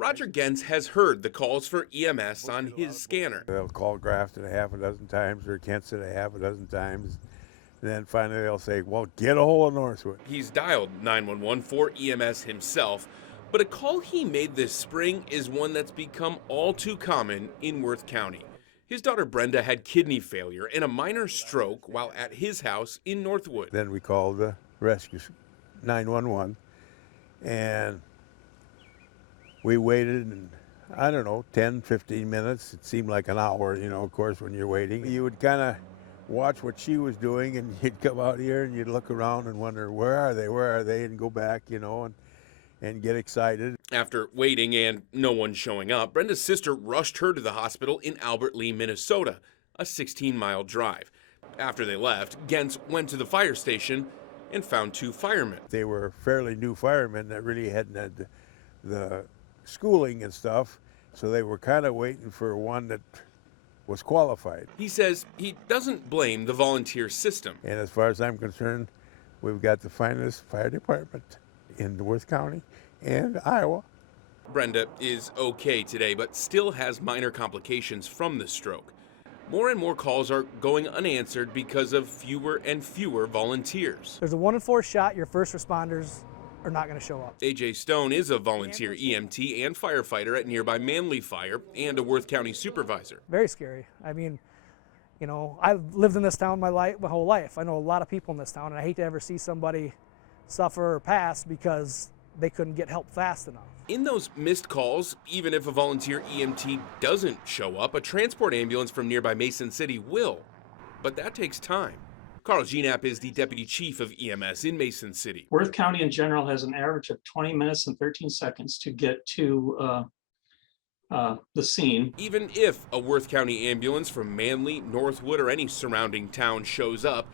Roger Gens has heard the calls for EMS on his scanner. They'll call Grafton a half a dozen times or Kensett a half a dozen times. And then finally they'll say, well, get a hold of Northwood. He's dialed 911 for EMS himself, but a call he made this spring is one that's become all too common in Worth County. His daughter Brenda had kidney failure and a minor stroke while at his house in Northwood. Then we called the rescue 911 and we waited, and I don't know, 10, 15 minutes. It seemed like an hour, of course, when you're waiting. You would kind of watch what she was doing, and you'd come out here and you'd look around and wonder, where are they, and go back, and get excited. After waiting and no one showing up, Brenda's sister rushed her to the hospital in Albert Lea, Minnesota, a 16-mile drive. After they left, Gens went to the fire station and found 2 firemen. They were fairly new firemen that really hadn't had the schooling and stuff, so they were kind of waiting for one that was qualified. He says he doesn't blame the volunteer system. And as far as I'm concerned, we've got the finest fire department in Worth County and Iowa. Brenda is okay today, but still has minor complications from the stroke. More and more calls are going unanswered because of fewer and fewer volunteers. There's a 1 in 4 shot your first responders are not going to show up. AJ Stone is a volunteer EMT and firefighter at nearby Manly Fire and a Worth County supervisor. Very scary. I mean, I've lived in this town my whole life. I know a lot of people in this town, and I hate to ever see somebody suffer or pass because they couldn't get help fast enough. In those missed calls, even if a volunteer EMT doesn't show up, a transport ambulance from nearby Mason City will. But that takes time. Carl Ginap is the deputy chief of EMS in Mason City. Worth County in general has an average of 20 minutes and 13 seconds to get to the scene. Even if a Worth County ambulance from Manly, Northwood, or any surrounding town shows up,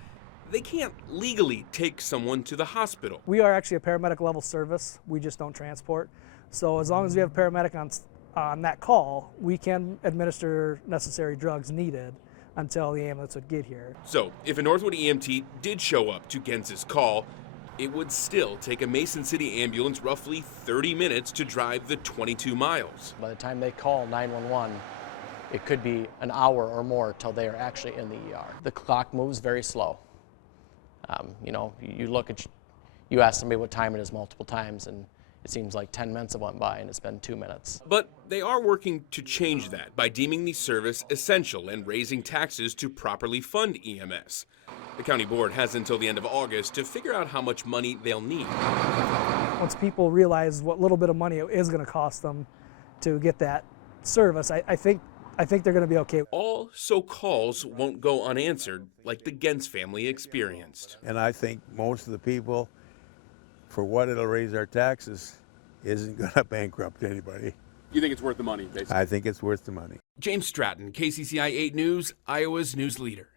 they can't legally take someone to the hospital. We are actually a paramedic level service. We just don't transport. So as long as we have a paramedic on that call, we can administer necessary drugs needed until the ambulance would get here. So if a Northwood EMT did show up to Gens's call, it would still take a Mason City ambulance roughly 30 minutes to drive the 22 miles. By the time they call 911, it could be an hour or more till they are actually in the ER. The clock moves very slow. You ask somebody what time it is multiple times, and it seems like 10 minutes have went by and it's been 2 minutes. But they are working to change that by deeming the service essential and raising taxes to properly fund EMS. The county board has until the end of August to figure out how much money they'll need. Once people realize what little bit of money it is going to cost them to get that service, I think they're going to be okay. All so calls won't go unanswered like the Gens family experienced. And I think most of the people, for what it'll raise our taxes, isn't going to bankrupt anybody. You think it's worth the money, basically? I think it's worth the money. James Stratton, KCCI 8 News, Iowa's news leader.